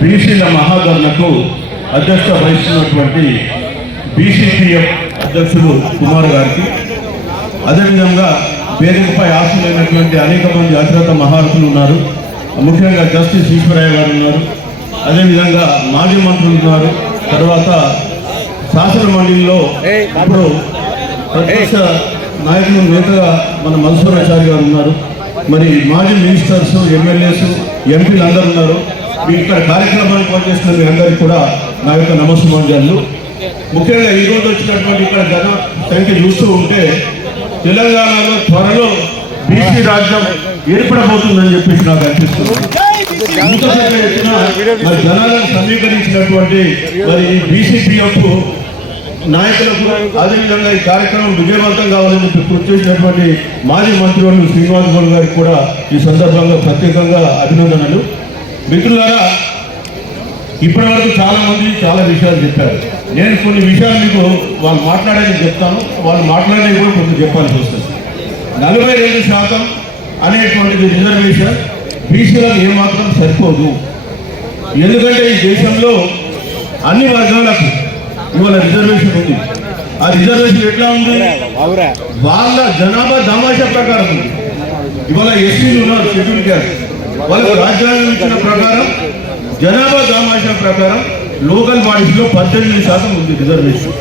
బీసీల మహాధర్లకు అధ్యక్షత వహిస్తున్నటువంటి బీసీసీఎఫ్ అధ్యక్షుడు కుమార్ గారికి. అదేవిధంగా వేదికపై ఆశలైనటువంటి అనేక మంది అతిరత మహారథులు ఉన్నారు. ముఖ్యంగా జస్టిస్ ఈశ్వరయ్య గారు ఉన్నారు. అదేవిధంగా మాజీ మంత్రులు ఉన్నారు. తర్వాత శాసన మండలిలో ఇప్పుడు ప్రత్యక్ష నాయకులు నేతగా మన మనసూరాచారి గారు ఉన్నారు. మరి మాజీ మినిస్టర్స్ ఎమ్మెల్యేస్ ఎంపీలు అందరూ ఉన్నారు. మీ ఇక్కడ కార్యక్రమాన్ని పనిచేస్తున్న మీ అందరికీ కూడా నా యొక్క నమస్కారాలు. ముఖ్యంగా ఈ రోజు వచ్చినటువంటి ఇక్కడ జన సంఖ్య చూస్తూ ఉంటే తెలంగాణలో త్వరలో బీసీ రాజ్యం ఏర్పడబోతుందని చెప్పేసి నాకు అనిపిస్తుంది. జనాలను సమీకరించినటువంటి మరి ఈ బీసీపీఎఫ్ నాయకులకు అదేవిధంగా ఈ కార్యక్రమం విజయవంతం కావాలని చెప్పి కృషి చేసినటువంటి మాజీ మంత్రివర్యులు శ్రీనివాస్ గౌడ్ గారికి కూడా ఈ సందర్భంగా ప్రత్యేకంగా అభినందనలు. మిత్రులారా ఇప్పటి వరకు చాలామంది చాలా విషయాలు చెప్పారు. నేను కొన్ని విషయాలు మీకు వాళ్ళు మాట్లాడేది చెప్తాను. వాళ్ళు మాట్లాడేది కూడా కొంచెం చెప్పాల్సి వస్తుంది. నలభై రెండు శాతం అనేటువంటిది రిజర్వేషన్. బీసీలకు ఏమాత్రం సరిపోదు. ఎందుకంటే ఈ దేశంలో అన్ని వర్గాలకు ఇవాళ రిజర్వేషన్ ఉంది. ఆ రిజర్వేషన్ ఎట్లా ఉంది? వాళ్ళ జనాభా దామాషా ప్రకారం ఉంది. ఇవాళ ఎస్సీలు ఉన్నారు షెడ్యూల్ క్యాస్ట్ వాళ్ళకి రాజ్యాంగం ఇచ్చిన ప్రకారం జనాభా దామాషా ప్రకారం లోకల్ బాడీస్లో పద్దెనిమిది శాతం ఉంది రిజర్వేషన్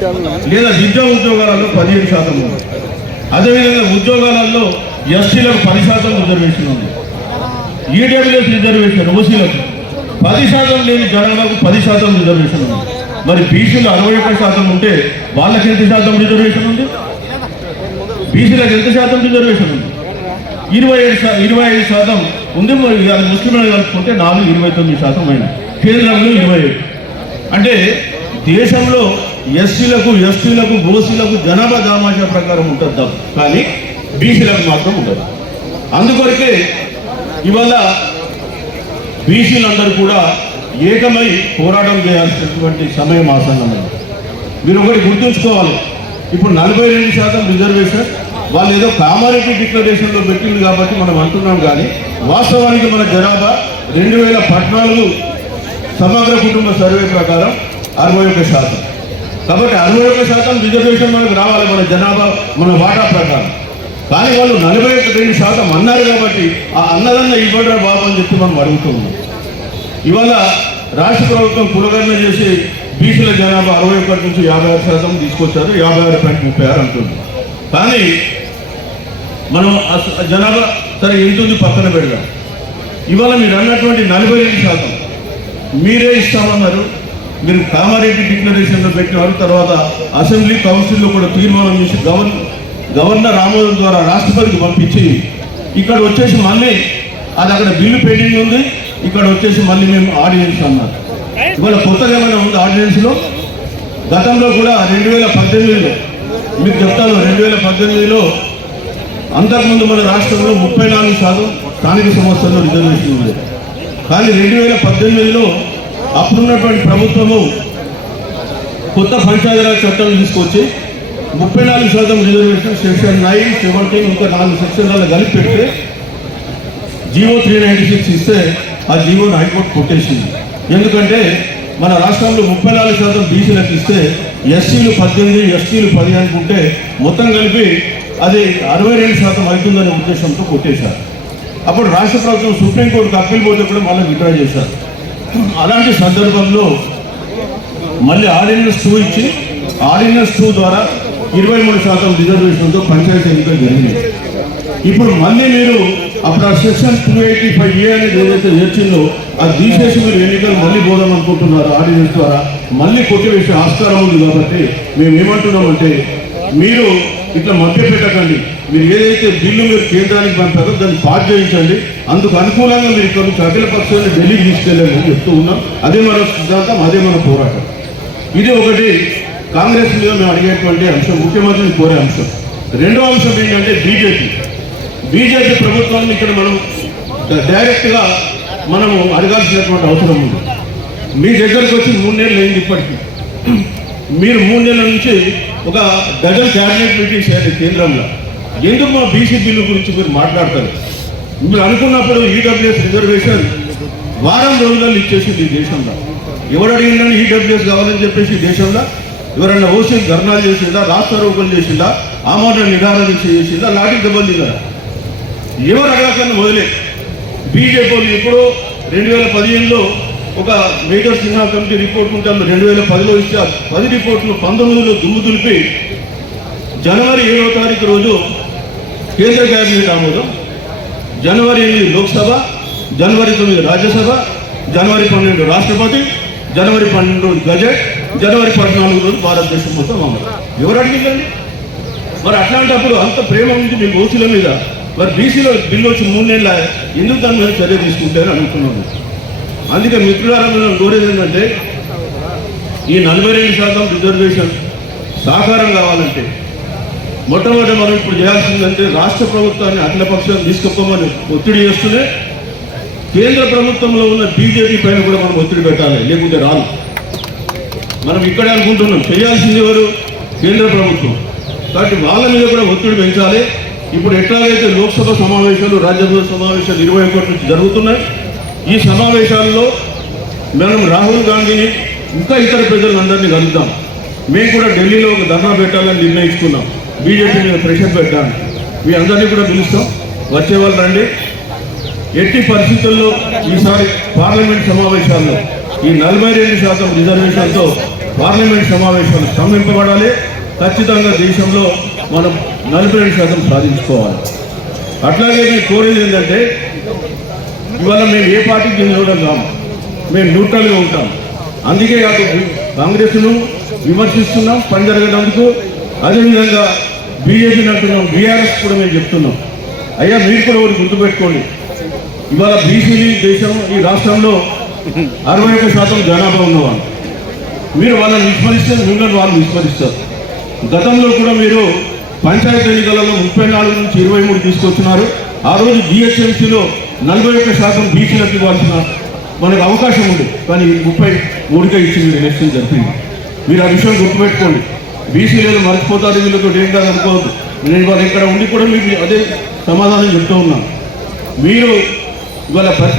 లేదా విద్యా ఉద్యోగాలలో పదిహేను శాతం ఉంది. అదేవిధంగా ఉద్యోగాలలో ఎస్సీలకు పది శాతం రిజర్వేషన్ ఉంది. ఈడబ్ల్యూఎస్ రిజర్వేషన్ ఓసీలకు పది శాతం లేని జనాభాకు పది శాతం రిజర్వేషన్ ఉంది. మరి బీసీలు అరవై ఒక్క శాతం ఉంటే వాళ్ళకి ఎంత శాతం రిజర్వేషన్ ఉంది? బీసీలకు ఎంత శాతం రిజర్వేషన్ ఉంది? ఇరవై ఏడు శా ఇరవై ఐదు శాతం ఉంది మరి ఇవాళ ముస్లింలు కలుపుకుంటే నాలుగు ఇరవై తొమ్మిది శాతం అయినా. కేంద్రంలో ఇరవై ఏడు అంటే దేశంలో ఎస్సీలకు ఎస్టీలకు ఓసీలకు జనాభా దామాషా ప్రకారం ఉంటుంది కానీ బీసీలకు మాత్రం ఉండదు. అందుకొరకే ఇవాళ బీసీలందరూ కూడా ఏకమై పోరాటం చేయాల్సినటువంటి సమయం ఆసన్నమైంది. మీరు ఒకటి గుర్తుంచుకోవాలి. ఇప్పుడు నలభై రెండు శాతం రిజర్వేషన్ వాళ్ళు ఏదో కామారెడ్డి డిక్లరేషన్లో పెట్టింది కాబట్టి మనం అంటున్నాం కానీ వాస్తవానికి మన జనాభా రెండు వేల పద్నాలుగు సమగ్ర కుటుంబ సర్వే ప్రకారం అరవై ఒక్క శాతం. కాబట్టి అరవై ఒక్క శాతం రిజర్వేషన్ మనకు రావాలి మన జనాభా మన వాటా ప్రకారం. కానీ వాళ్ళు నలభై రెండు శాతం అన్నారు కాబట్టి ఆ అన్నదన్న ఇవ్వడం బాబు అని చెప్పి మనం అడుగుతున్నాం. ఇవాళ రాష్ట్ర ప్రభుత్వం పునగణన చేసి బీసీల జనాభా అరవై ఒకటి నుంచి యాభై ఆరు శాతం తీసుకొచ్చారు. యాభై ఆరు పాయింట్ ముప్పై ఆరు అంటుంది. కానీ మనం జనాభా సరే ఎంతుంది పక్కన పెడదాం. ఇవాళ మీరు అన్నటువంటి నలభై రెండు శాతం మీరే ఇస్తామన్నారు. మీరు కామారెడ్డి డిక్లరేషన్లో పెట్టినారు. తర్వాత అసెంబ్లీ కౌన్సిల్లో కూడా తీర్మానం చేసి గవర్న గవర్నర్ ఆమోదం ద్వారా రాష్ట్రపతికి పంపించి ఇక్కడ వచ్చేసి మళ్ళీ అది అక్కడ బిల్లు పెండింగ్ ఉంది. ఇక్కడ వచ్చేసి మళ్ళీ మేము ఆర్డినెన్స్ అన్నారు. ఇవాళ కొత్తగా ఏమైనా ఉంది ఆర్డినెన్స్లో గతంలో కూడా రెండు వేల పద్దెనిమిదిలో మీకు చెప్తాను రెండు వేల పద్దెనిమిదిలో అంతకుముందు మన రాష్ట్రంలో ముప్పై నాలుగు శాతం స్థానిక సంస్థల్లో రిజర్వేషన్ ఉంది కానీ రెండు వేల పద్దెనిమిదిలో అప్పుడున్నటువంటి ప్రభుత్వము కొత్త పంచాయతీరాజ్ చట్టం తీసుకొచ్చి ముప్పై నాలుగు శాతం రిజర్వేషన్ సెక్షన్ నైన్ సెవెంటీన్ ఇంకా నాలుగు సెక్షన్లలో కలిపి పెడితే జీవో త్రీ నైంటీ సిక్స్ ఇస్తే ఆ జీవోని హైకోర్టు కొట్టేసింది. ఎందుకంటే మన రాష్ట్రంలో ముప్పై నాలుగు శాతం బీసీలకు ఇస్తే ఎస్సీలు పద్దెనిమిది ఎస్టీలు పది అనుకుంటే మొత్తం కలిపి అది అరవై రెండు శాతం అవుతుందనే ఉద్దేశంతో కొట్టేశారు. అప్పుడు రాష్ట్ర ప్రభుత్వం సుప్రీంకోర్టుకు అప్పీల్ పోతే కూడా మళ్ళీ విత్డ్రా చేశారు. అలాంటి సందర్భంలో మళ్ళీ ఆర్డినెన్స్ టూ ఇచ్చి ఆర్డినెన్స్ టూ ద్వారా ఇరవై మూడు శాతం రిజర్వేషన్తో పంచాయతీ ఎన్నికలు జరిగినాయి. ఇప్పుడు మళ్ళీ మీరు అప్పుడు ఆ section two eighty five A అనేది ఏదైతే వచ్చిందో అది తీసేసి మీరు ఎన్నికలు మళ్ళీ పోదాం అనుకుంటున్నారు ఆర్డినెన్స్ ద్వారా మళ్ళీ కొట్టివేసే ఆస్కారం ఉంది కాబట్టి మేము ఏమంటున్నామంటే మీరు ఇట్లా మధ్య పెట్టకండి మీరు ఏదైతే బిల్లు మీరు కేంద్రానికి పంపారో దాన్ని పాస్ చేయించండి. అందుకు అనుకూలంగా మీరు ఇక్కడ నుంచి అఖిల పక్షాన్ని ఢిల్లీకి తీసుకెళ్ళండి చెప్తూ ఉన్నాం. అదే మన సిద్ధాంతం అదే మన పోరాటం. ఇది ఒకటి. కాంగ్రెస్ మీద మేము అడిగేటువంటి అంశం ముఖ్యమంత్రిని కోరే అంశం. రెండో అంశం ఏంటంటే బీజేపీ. బీజేపీ ప్రభుత్వాన్ని ఇక్కడ మనం డైరెక్ట్గా మనము అడగాల్సినటువంటి అవసరం ఉంది. మీ దగ్గరకు వచ్చి మూడు నెలలు అయింది ఇప్పటికీ. మీరు మూడు నెలల నుంచి ఒక డజన్ క్యాబినెట్ మీటింగ్స్ అయ్యారు కేంద్రంలో. ఎందుకు మా బీసీ బిల్లు గురించి మీరు మాట్లాడతారు? మీరు అనుకున్నప్పుడు ఈడబ్ల్యూఎస్ రిజర్వేషన్ వారం రోజులలో ఇచ్చేసింది ఈ దేశంలో. ఎవరు అడిగిందని ఈడబ్ల్యూఎస్ కావాలని చెప్పేసి దేశంలో? ఎవరైనా ఓసీ ధర్నాలు చేసిందా? రాష్ట్ర రూపం చేసిందా? ఆమోదం నిరాహార చేసిందా? లాఠీ దెబ్బలు దిగారా ఎవరు అడగకన్నా వదిలే బీజేపీ వాళ్ళు ఎప్పుడో రెండు వేల పదిహేనులో ఒక మేజర్ సినిమా కమిటీ రిపోర్ట్ ఉంటే రెండు వేల పదిలో ఇచ్చారు. పది రిపోర్ట్లు పంతొమ్మిదిలో దుమ్ము దులిపి జనవరి ఏడవ తారీఖు రోజు కేంద్ర కేబినెట్ ఆమోదం. జనవరి ఎనిమిది లోక్సభ జనవరి తొమ్మిది రాజ్యసభ జనవరి పన్నెండు రాష్ట్రపతి జనవరి పన్నెండు గజెట్ జనవరి పద్నాలుగు రోజు భారతదేశం మొత్తం ఆమోదం. ఎవరు అడిగిందండి? మరి అట్లాంటప్పుడు అంత ప్రేమ ఉంది మీ మోసుల మీద. మరి బీసీలో బిల్లు వచ్చి మూడు నెలల ఎందుకు దాని మీద చర్య తీసుకుంటారని అనుకున్నాను అందుకే మిత్రులారా మనం కోరేది ఏంటంటే ఈ నలభై రెండు శాతం రిజర్వేషన్ సాకారం కావాలంటే మొట్టమొదటి మనం ఇప్పుడు చేయాల్సిందంటే రాష్ట్ర ప్రభుత్వాన్ని అఖిలపక్షం తీసుకుపోమని ఒత్తిడి చేస్తూనే కేంద్ర ప్రభుత్వంలో ఉన్న బీజేపీ పైన కూడా మనం ఒత్తిడి పెట్టాలి లేకుంటే రాదు. మనం ఇక్కడే అనుకుంటున్నాం చేయాల్సింది ఎవరు? కేంద్ర ప్రభుత్వం. కాబట్టి వాళ్ళ మీద కూడా ఒత్తిడి పెంచాలి. ఇప్పుడు ఎట్లాగైతే లోక్సభ సమావేశాలు రాజ్యసభ సమావేశాలు ఇరవై ఒకటి నుంచి జరుగుతున్నాయి ఈ సమావేశాల్లో మనం రాహుల్ గాంధీని ఇంకా ఇతర ప్రజలందరినీ కలుద్దాం. మేము కూడా ఢిల్లీలో ఒక ధర్నా పెట్టాలని నిర్ణయించుకున్నాం. బీజేపీ మీద ప్రెషర్ పెట్టాలని మీ అందరినీ కూడా పిలుస్తాం. వచ్చే వాళ్ళు రండి. ఎట్టి పరిస్థితుల్లో ఈసారి పార్లమెంట్ సమావేశాల్లో ఈ నలభై రెండు శాతం రిజర్వేషన్తో పార్లమెంట్ సమావేశాలు స్తంభింపబడాలి. ఖచ్చితంగా దేశంలో మనం నలభై రెండు శాతం సాధించుకోవాలి. అట్లాగే మేము కోరేది ఏంటంటే ఇవాళ మేము ఏ పార్టీకి చెందిన కాము మేము న్యూట్రల్గా ఉంటాం. అందుకే కాదు కాంగ్రెస్ను విమర్శిస్తున్నాం పని జరగడానికి అదేవిధంగా బీజేపీని అంటున్నాం బీఆర్ఎస్ కూడా మేము చెప్తున్నాం. అయ్యా మీరు కూడా ఒకటి గుర్తుపెట్టుకోండి. ఇవాళ బీసీని దేశం ఈ రాష్ట్రంలో అరవై ఒక్క శాతం జనాభా ఉన్నవాళ్ళు. మీరు వాళ్ళని విస్మరిస్తారు మిమ్మల్ని వాళ్ళు విస్మరిస్తారు. గతంలో కూడా మీరు పంచాయతీ ఎన్నికలలో ముప్పై నాలుగు నుంచి ఇరవై మూడు తీసుకొచ్చినారు ఆ రోజు జిహెచ్ఎంసీలో నలభై ఒక్క శాతం బీసీలకు ఇవ్వాల్సిన మనకు అవకాశం ఉంది. కానీ ముప్పై మూడుగా ఇచ్చి మీరు ఎలక్షన్ జరిపింది. మీరు ఆ విషయం గుర్తుపెట్టుకోండి. బీసీలు మర్చిపోతారు వీళ్ళతో ఏం కాదు అనుకోవద్దు. నేను వాళ్ళు ఇక్కడ ఉండి కూడా మీకు అదే సమాధానం చెప్తూ ఉన్నాను. మీరు ఇవాళ ప్రతి